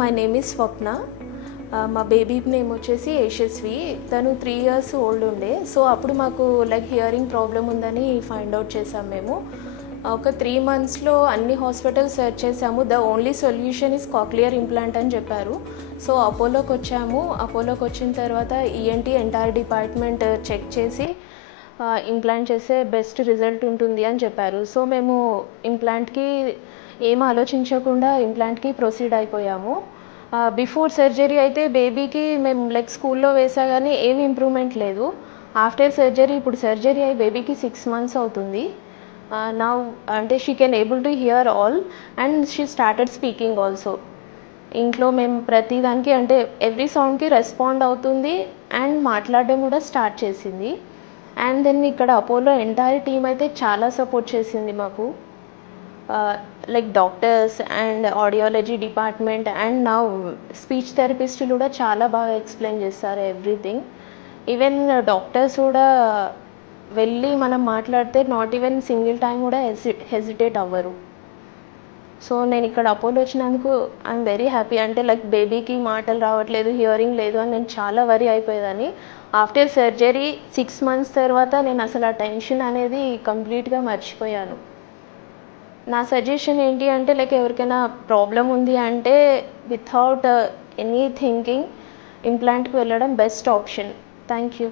My name is స్వప్న. మా baby name వచ్చేసి యశస్వి. తను 3 years ఓల్డ్ ఉండే. సో అప్పుడు మాకు లైక్ హియరింగ్ ప్రాబ్లం ఉందని ఫైండ్ అవుట్ చేసాం మేము. ఒక 3 monthsలో అన్ని హాస్పిటల్స్ సెర్చ్ చేసాము. The only solution is cochlear implant అని చెప్పారు. సో అపోలోకి వచ్చాము. అపోలోకి వచ్చిన తర్వాత ఈఎన్టీ ఎంటైర్ డిపార్ట్మెంట్ చెక్ చేసి ఇంప్లాంట్ చేస్తే బెస్ట్ రిజల్ట్ ఉంటుంది అని చెప్పారు. సో మేము ఇంప్లాంట్కి ఏం ఆలోచించకుండా ఇంప్లాంట్కి ప్రొసీడ్ అయిపోయాము. బిఫోర్ సర్జరీ అయితే బేబీకి మేము లైక్ స్కూల్లో వేసా కానీ ఏమి ఇంప్రూవ్మెంట్ లేదు. ఆఫ్టర్ సర్జరీ ఇప్పుడు సర్జరీ అయ్యి బేబీకి 6 months అవుతుంది. నా అంటే she can able to hear all and she started speaking also. ఇంట్లో మేము ప్రతి దానికి అంటే ఎవ్రీ సౌండ్కి రెస్పాండ్ అవుతుంది అండ్ మాట్లాడడం కూడా స్టార్ట్ చేసింది. అండ్ దెన్ ఇక్కడ అపోలో ఎంటైర్ టీమ్ అయితే చాలా సపోర్ట్ చేసింది మాకు. Like doctors and audiology department and నా స్పీచ్ థెరపిస్టులు కూడా చాలా బాగా ఎక్స్ప్లెయిన్ చేస్తారు ఎవ్రీథింగ్. ఈవెన్ డాక్టర్స్ కూడా వెళ్ళి మనం మాట్లాడితే నాట్ ఈవెన్ సింగిల్ టైం కూడా హెజిటేట్ అవ్వరు. సో నేను ఇక్కడ అపోలో వచ్చినందుకు ఐఎమ్ వెరీ హ్యాపీ. అంటే లైక్ బేబీకి మాటలు రావట్లేదు, హియరింగ్ లేదు అని నేను చాలా వరీ అయిపోయేదాన్ని. ఆఫ్టర్ సర్జరీ 6 months తర్వాత నేను అసలు ఆ టెన్షన్ అనేది కంప్లీట్గా మర్చిపోయాను. నా సజెషన్ ఏంటి అంటే లైక్ ఎవరికైనా ప్రాబ్లం ఉంది అంటే వితౌట్ ఎనీ థింకింగ్ ఇంప్లాంట్కి వెళ్ళడం బెస్ట్ ఆప్షన్. Thank you.